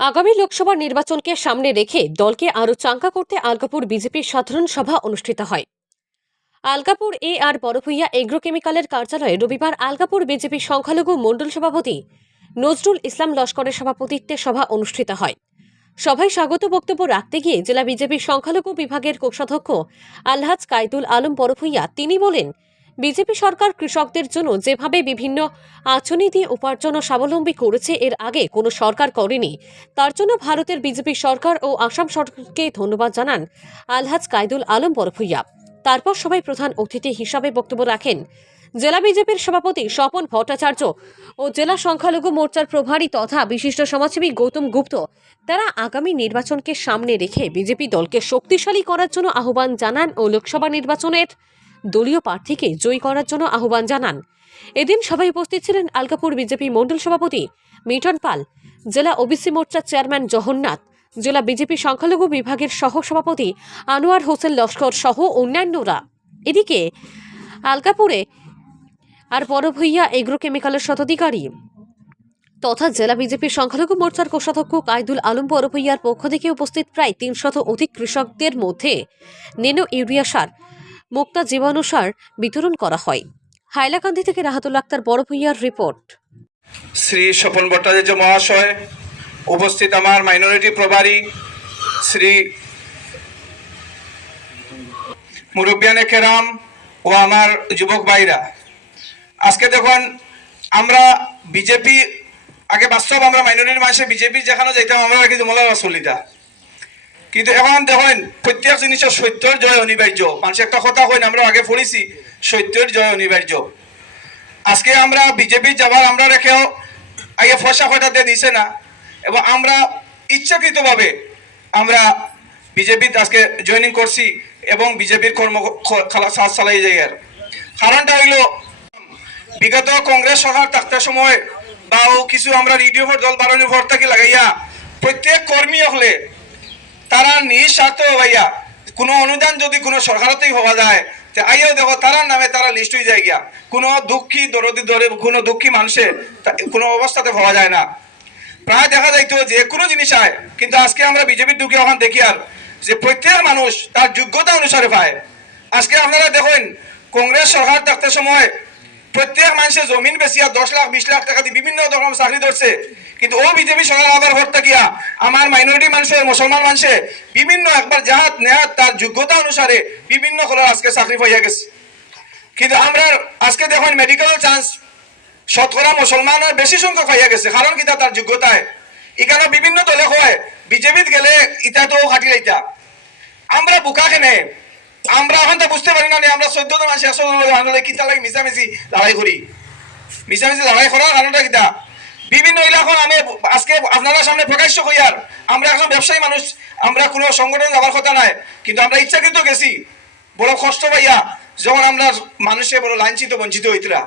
আগামী লোকসভা নির্বাচনকে সামনে রেখে দলকে আরও চাঙ্কা করতে আলগাপুর বিজেপির সাধারণ সভা অনুষ্ঠিত হয়। আলগাপুর এ আর বড়ভূইয়া এগ্রোকেমিক্যালের কার্যালয়ে রবিবার আলগাপুর বিজেপি সংখ্যালঘু মণ্ডল সভাপতি নজরুল ইসলাম লস্করের সভাপতিত্বে সভা অনুষ্ঠিত হয়। সভায় স্বাগত বক্তব্য রাখতে গিয়ে জেলা বিজেপির সংখ্যালঘু বিভাগের কোষাধ্যক্ষ আলহাজ কাইদুল আলম বড়ভূইয়া তিনি বলেন বিজেপি সরকার কৃষকদের জন্য যেভাবে বিভিন্ন আঁচনি দিয়ে উপার্জন ও স্বাবলম্বী করেছে, এর আগে কোনো সরকার করেনি। তার জন্য ভারতের বিজেপি সরকার ও আসাম সরকারকে ধন্যবাদ জানান আলহাজ কায়দুল আলম বরফুইয়া। তারপর সবাই প্রধান অতিথি হিসাবে বক্তব্য রাখেন। জেলা বিজেপির সভাপতি স্বপন ভট্টাচার্য ও জেলা সংখ্যালঘু মোর্চার প্রভারী তথা বিশিষ্ট সমাজসেবী গৌতম গুপ্ত তারা আগামী নির্বাচনকে সামনে রেখে বিজেপি দলকে শক্তিশালী করার জন্য আহ্বান জানান ও লোকসভা নির্বাচনের দলীয় প্রার্থীকে জয়ী করার জন্য আহ্বান জানান। এদিন সভায় উপস্থিত ছিলেন আলকাপুর বিজেপি মণ্ডল সভাপতি মিটন পাল, জেলা ওবিসি মোর্চার চেয়ারম্যান জগন্নাথ, জেলা বিজেপি সংখ্যালঘু বিভাগের সহ সভাপতি আনোয়ার হোসেন লস্কর সহ অন্যান্যরা। এদিকে আলকাপুরে আর বড় ভূইয়া এগ্রো কেমিক্যালের শতাধিকারী তথা জেলা বিজেপির সংখ্যালঘু মোর্চার কোষাধ্যক্ষ কায়দুল আলম বড়ভূইয়ার পক্ষ থেকে উপস্থিত প্রায় তিনশত অধিক কৃষকদের মধ্যে নেনো ইউরিয়া সার মুক্তা জীবাণু সার বিতরণ করা হয়। হাইলাকান্দি থেকে রাহাতুল আক্তার, বড় ভূইয়ার রিপোর্ট। শ্রী স্বপন ভট্টাচার্য মহাশয়, উপস্থিত আমার মাইনরিটি প্রভারী শ্রী মুরব্বিয়ানে কেরাম ও আমার যুবক ভাইরা। আজকে দেখুন, আমরা বিজেপি, আগে বাস্তব আমরা মাইনরিটির মানুষে বিজেপি যেখানে যাইতাম, আমরা কিন্তু মোলা চলিতা কিন্তু এখন দেখুন, প্রত্যেক জিনিসের সত্যের জয় অনিবার্য। মানুষ একটা কথা কইন, আমরা আগে পড়েছি, সত্যের জয় অনিবার্য। আজকে আমরা বিজেপি যাবার আমরা রেখেও আগে ফসা ফটা দিয়ে দিছে না, এবং আমরা ইচ্ছাকৃতভাবে আমরা বিজেপিতে আজকে জয়েনিং করছি, এবং বিজেপির কর্ম সাজ চালাই যাই আর। কারণটা হইল, বিগত কংগ্রেস সরকার থাকতে সময় বা কিছু আমরা রেডিও দল বারণের ভোট থাকি লাগাইয়া প্রত্যেক কর্মী হলে তারা নিজ স্বার্থ ভাইয়া কোনো অনুদান যদি কোনো সরকারতেই হওয়া যায়, তে আইও দেখো তারার নামে তারা লিস্ট হয়ে যায় গিয়া। কোনো দুঃখী দরদি দরে, কোনো দুঃখী মানুষের কোনো অবস্থাতে হওয়া যায় না। প্রায় দেখা যাইতো যে কোনো জিনিস আয়, কিন্তু আজকে আমরা বিজেপির দুঃখী এখন দেখি আর, যে প্রত্যেক মানুষ তার যোগ্যতা অনুসারে পায়। আজকে আপনারা দেখেন, কংগ্রেস সরকার থাকতে সময় প্রত্যেক মানুষের জমিন বেচিয়া দশ লাখ, বিশ লাখ টাকা দিয়ে বিভিন্ন রকম চাকরি ধরছে। কিন্তু ও বিজেপি সরকার আবার ভোট থাকিয়া আমার মাইনরিটি মানুষের, মুসলমান মানুষে বিভিন্ন একবার জাহাত নেহাত তার যোগ্যতা অনুসারে বিভিন্ন কলার আজকে চাকরি পাইয়া গেছে। কিন্তু আমরা আজকে দেখুন মেডিকেল চান্স শতকরা মুসলমানের বেশি সংখ্যক পাইয়া গেছে। কারণ কিতা তার যোগ্যতায়? এখানে বিভিন্ন দলে হয়। বিজেপিত গেলে ইটা তো খাটি ইটা আমরা বোকা কেনে? আমরা এখন তো বুঝতে পারি না আমরা চোদ্দ মানুষ আনলে কিতা লাগে মিশামিশি লড়াই করি। মিশামিশি লড়াই করার কারণটা কিতা বিভিন্ন এলাকা আমি আজকে আপনারা সামনে প্রকাশ্য করি আর আমরা একজন ব্যবসায়ী মানুষ, আমরা কোনো সংগঠন যাবার কথা নাই, কিন্তু আমরা ইচ্ছাকৃত গেছি। বড় কষ্ট পাইয়া যখন আমরা মানুষে বড় লাঞ্ছিত, বঞ্চিত হইতরা।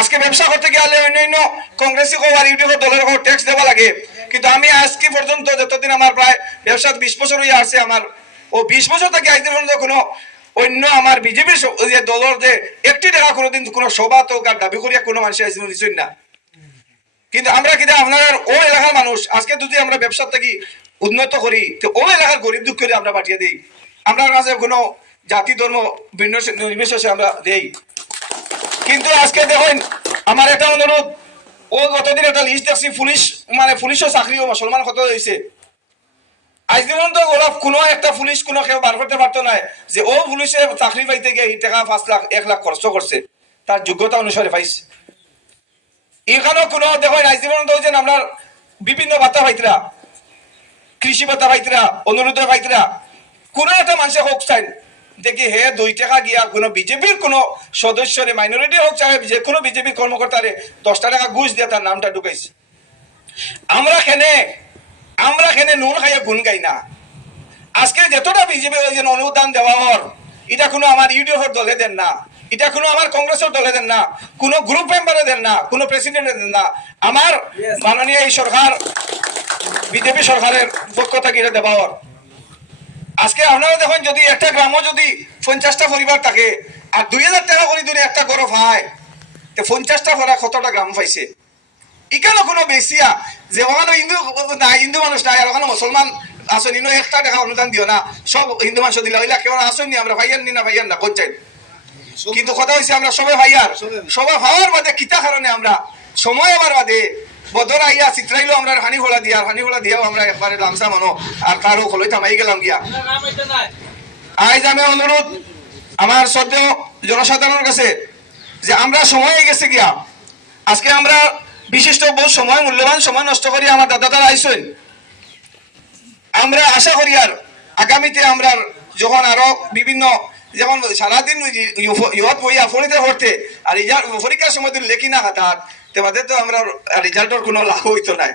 আজকে ব্যবসা করতে গেলে অন্যান্য কংগ্রেসি হোক আর ইউডিএফ দলের হোক ট্যাক্স দেওয়া লাগে। কিন্তু আমি আজকে পর্যন্ত যতদিন আমার প্রায় ব্যবসা বিশ বছর হয়ে আসছে, আমার ও বিশ বছর থেকে আজ দিন পর্যন্ত কোনো অন্য আমার বিজেপির যে দলের যে একটি টাকা কোনোদিন কোনো সভা তো দাবি করিয়া কোনো মানুষ আজ নিশ্চয় না। কিন্তু আমরা কিন্তু আপনার ও এলাকার মানুষ, আজকে যদি আমরা ব্যবসা থেকে উন্নত করি, তো ও এলাকার গরিব দুঃখ আমরা পাঠিয়ে দিই, আমরা কাছে কোনো জাতি, ধর্ম, ভিন্ন নির্বিশেষে আমরা দেই। কিন্তু আজকে দেখুন, আমার একটা অনুরোধ, ও গতদিন একটা লিস্ট দেখছি, পুলিশ মানে পুলিশও চাকরিও মুসলমান কত হয়েছে। আজ দিন তো ওরা কোনো একটা পুলিশ কোনো কেউ বার করতে পারতো না যে ও পুলিশে চাকরি পাইতে গিয়ে টাকা পাঁচ লাখ, এক লাখ খরচ করছে। তার যোগ্যতা অনুসারে পাইছে। এখানেও কোনো আজ দিন যে আমরা বিভিন্ন ভাতা পাইতরা, কৃষি ভাতা পাইতরা, অনুরোধ পাইতরা, কোনো একটা মানুষে হোক চাই। দেখি হে দুই টাকা গিয়া কোনো বিজেপির কোনো সদস্যরে মাইনরিটি হোক চাই, যে কোনো বিজেপির কর্মকর্তারে দশটা টাকা ঘুষ দিয়ে তার নামটা ঢুকাইছে। আমরা খেনে আমরা খেনে নুন খাইয়ে গুণ গাই না। আজকে যতটা বিজেপি অনুদান দেওয়া হর এটা কোনো আমার ইউডিএফের দলে দেন না। এটা কোনো আমার কংগ্রেসের দলে দেন না কোনো গ্রুপ মেম্বারে দেন না কোনো প্রেসিডেন্টে দেন না। আমার মাননীয় এই সরকার বিজেপি সরকারের পক্ষ থেকে এটা দেওয়া হর আজকে আপনারা দেখুন যদি একটা গ্রামও যদি পঞ্চাশটা পরিবার থাকে আর দুই হাজার টাকা করে যদি একটা গরো হয় তো পঞ্চাশটা ভরা কতটা গ্রাম পাইছে? ইকানো কোনো বেশিয়া যে ওখানে হিন্দু না হিন্দু মানুষ নাই আর ওখানে মুসলমান আসেন একটা টাকা অনুদান দিও না সব হিন্দু মানুষ দিলা হইলা কেমন আসেন আমরা ভাইয়ান নি না ভাইয়ান না কোন কিন্তু কথা হয়েছে আমরা সবাই ভাইয়ার। সবাই ভাবার বাদে কিতা কারণে আমরা সময় আবার বাদে বদর আইয়া চিত্রাইলো আমরা হানি হোলা দিয়া হানি হোলা দিয়াও আমরা একবারে লামসা মানো আর কারও খলই থামাই গেলাম গিয়া। আজ আমি অনুরোধ আমার সদ্য জনসাধারণের কাছে যে আমরা সময় গেছে গিয়া। আজকে আমরা বিশিষ্ট বহু সময় মূল্যবান সময় নষ্ট করি আমার দাদা দাদা আইসেন আমরা আশা করি আর আগামীতে আমরা যখন আরও বিভিন্ন যেমন সারাদিন ইহত বইয়া ফোনিতে পড়তে আর রিজাল্ট পরীক্ষার সময় যদি লেখি না হাতার তেবাদে তো আমরা রেজাল্টের কোনো লাভ হইতো নাই।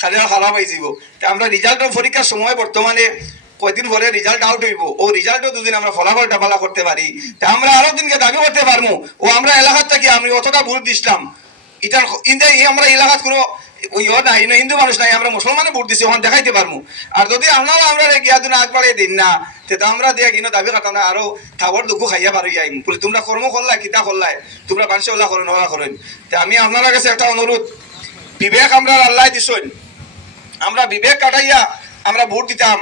খালি খারাপ হয়ে যাব তা আমরা রেজাল্টের পরীক্ষার সময় বর্তমানে কয়দিন পরে রেজাল্ট আউট হইব। ও রেজাল্টও দুদিন আমরা ফলাফলটা ভালো করতে পারি। তা আমরা আরও দিনকে দাবি করতে পারব ও আমরা এলাকার থেকে আমি অতটা ভুল দিছিলাম ইন্দে আমরা এলাকাত কোনো না হিন্দু মানুষ নাই, আমরা মুসলমানে ভোট দিছি, ওখানে দেখাইতে পারব আর যদি আপনারা আমরা গিয়া দিন আগ বাড়িয়ে দিন না আমরা দিয়া দাবি না, আরও খাবার দুঃখ খাইয়া পারি যাই বলে, তোমরা কর্ম কিতা করলাই তোমরা ওলা করেন ওলা করেন। আমি আপনার কাছে একটা অনুরোধ, বিবেক আমরা আল্লাহ দিছেন। আমরা বিবেক কাটাইয়া আমরা ভোট দিতাম।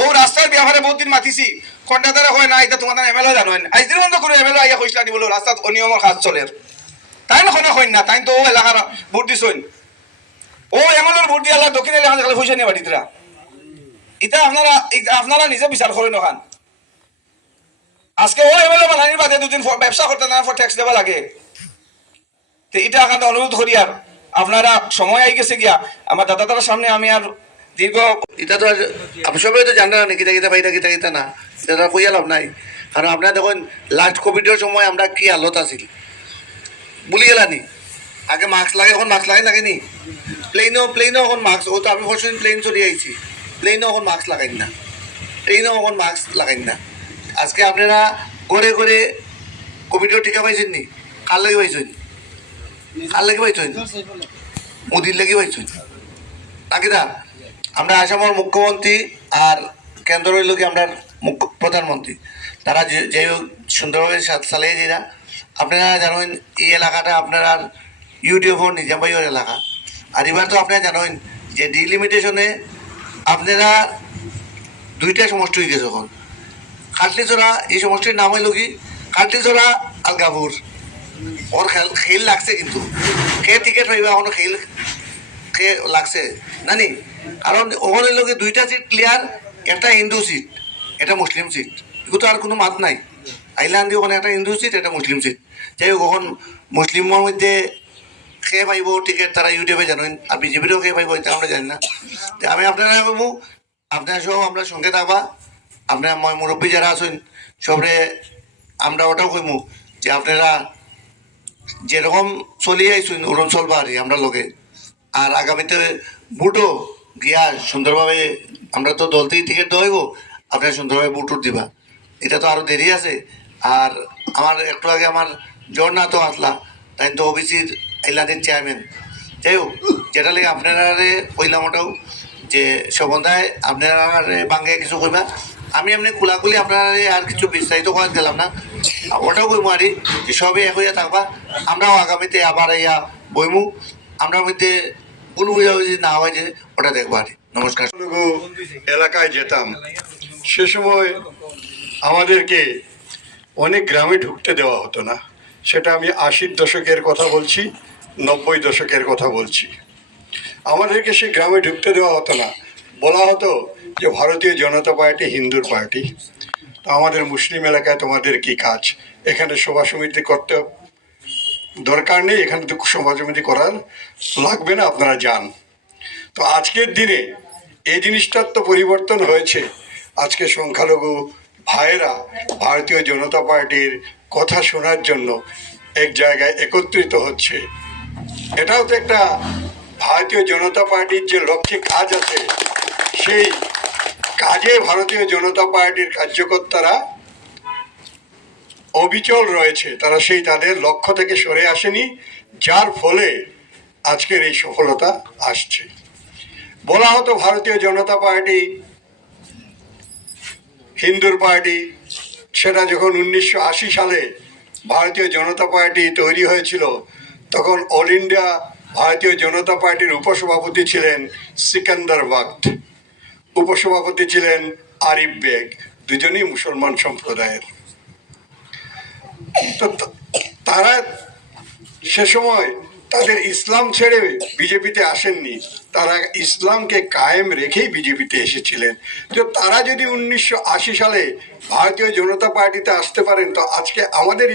ও রাস্তার ব্যবহারে বহুত দিন মাতিছি। কন্ট্রাক্টারে হয় না, এটা তোমাদের এমএলএ জানেন আজ দিন বন্ধ করে এমএলএ আইয়া কইসলা বলো রাস্তাত অনিয়মের কাজ চলে তাই না না তাই তো ও এলাকার ভোট দিছইন ও এমএলএর ভোট দিয়ে আল্লাহ দক্ষিণ এলাকা খালি পয়সা নিয়ে বাড়িতরা এটা আপনারা আপনারা নিজে বিচার করেন ওখান। আজকে ও এমএলএ বানানির বাদে দুদিন ব্যবসা করতে না ট্যাক্স দেওয়া লাগে। তো এটা এখানে অনুরোধ করি আর, আপনারা সময় আই গেছে গিয়া, আমার দাদা দাদার সামনে আমি আর দীর্ঘ এটা তো আপনি সবাই তো জানেন না, কিতা কিতা পাইতা, কিতা কিতা না। এটা তো কইয়া লাভ নাই। কারণ আপনারা দেখুন লাস্ট কোভিডের সময় আমরা কি হালত আছিল? বলি গেলানি। আগে মাস্ক লাগে, এখন মাস্ক লাগে লাগেনি প্লেনও প্লেনও এখন মাস্ক ও তো আমি বছর প্লেন চলে আইছি। প্লেনও এখন মাস্ক লাগাইন না। ট্রেনও এখন মাস্ক লাগাইন না। আজকে আপনারা ঘরে ঘরে কোভিডের টিকা পাইছেন নি? কার লাগে পাইছেন? কার লাগে পাইছেন? মোদির লাগে পাইছেন? নাকি দা আমরা আসামের মুখ্যমন্ত্রী আর কেন্দ্রের লোকে আমরা মুখ্য প্রধানমন্ত্রী? তারা যে সুন্দরভাবে চালিয়ে যারা আপনারা জানেন, এই এলাকাটা আপনার ইউটিউবর নিজামবাইয়ের এলাকা। আর এবার তো আপনারা জানেন যে ডিলিমিটেশনে আপনারা দুইটা সমষ্টি হয়ে গেছে এখন। কাটলিচড়া এই সমষ্টির নাম হইল কি? কাটলিচড়া আলগাপুর। ওর খেল খেল লাগছে কিন্তু। খেয়ে টিকিট হইবা, এখনও খেল কে লাগছে। নানি, কারণ ওখানে লোকে দুইটা সিট ক্লিয়ার একটা হিন্দু সিট এটা মুসলিম সিট এগুলো তো আর কোনো মাত নাই। আইলাম দিয়ে ওখানে একটা হিন্দু সিট একটা মুসলিম সিট যাই হোক ওখান মুসলিমের মধ্যে খেয়ে পাইব টিকিট, তারা ইউটিউবে জানেন। আর বিজেপিরও খেয়ে পাইব, এটা আমরা জানি না। তো আমি আপনারা কমু আপনার সব আমরা সঙ্গে থাকবা। আপনার মই মুরব্বী যারা আছেন, সবরে আমরা ওটাও কইমু যে আপনারা যেরকম চলি আইসুন ওরকম চলবা আর আমরা লোকে আর আগামীতে বুটও গিয়া সুন্দরভাবে আমরা তো দলতেই টিকিট দেওয়া হইব, আপনারা সুন্দরভাবে বুট উঠ দিবা। এটা তো আরও দেরি আছে। আর আমার একটু আগে আমার জ্বর না তো আসলা তাই তো ওবিসির এলাদিন চেয়ারম্যান যাই হোক, যেটা লাগে আপনারা কইলাম ওটাও, যে সবন্ধায় আপনারা বাঙ্গে কিছু কইবা। আমি এমনি খোলাখুলি আপনারা আর কিছু বিস্তারিত করে দিলাম না। ওটাও কইমু আরি যে সবে এক হইয়া থাকবা, আমরাও আগামীতে আবার ইয়া বইমু। আমরা মধ্যে ভুল বুঝাবুঝি না হয় যে, ওটা দেখব আরি নমস্কার। এলাকায় যেতাম, সে সময় আমাদেরকে অনেক গ্রামে ঢুকতে দেওয়া হতো না। সেটা আমি আশির দশকের কথা বলছি। নব্বই দশকের কথা বলছি। আমাদেরকে সেই গ্রামে ঢুকতে দেওয়া হতো না। বলা হতো যে ভারতীয় জনতা পার্টি হিন্দুর পার্টি। তো আমাদের মুসলিম এলাকায় তোমাদের কি কাজ? এখানে সভা সমিতি করতে দরকার নেই, এখানে তো সভা সমিতি করার লাগবে না, আপনারা যান। তো আজকের দিনে এই জিনিসটার তো পরিবর্তন হয়েছে। আজকে সংখ্যালঘু ভাইয়েরা ভারতীয় জনতা পার্টির কথা শোনার জন্য এক জায়গায় একত্রিত হচ্ছে। এটাও তো একটা ভারতীয় জনতা পার্টির যে লক্ষ্যে কাজ আছে, সেই কাজে ভারতীয় জনতা পার্টির কার্যকর্তারা অবিচল রয়েছে। তারা সেই তাদের লক্ষ্য থেকে সরে আসেনি, যার ফলে আজকের এই সফলতা আসছে। বলা হতো ভারতীয় জনতা পার্টি, হিন্দুর পার্টি, সেটা যখন উনিশশো আশি সালে ভারতীয় জনতা পার্টি তৈরি হয়েছিল তখন অল ইন্ডিয়া ভারতীয় জনতা পার্টির উপসভাপতি ছিলেন সিকান্দার বাগদ উপসভাপতি ছিলেন আরিফ বেগ, দুজনেই মুসলমান সম্প্রদায়ের। তো, তারা সে সময় তাদের ইসলাম ছেড়ে বিজেপিতে আসেননি। তারা ইসলামকে কায়েম রেখেই বিজেপিতে এসেছিলেন। তো তারা যদি উনিশশো আশি সালে ভারতীয় জনতা পার্টিতে আসতে পারেন, তো আজকে আমাদের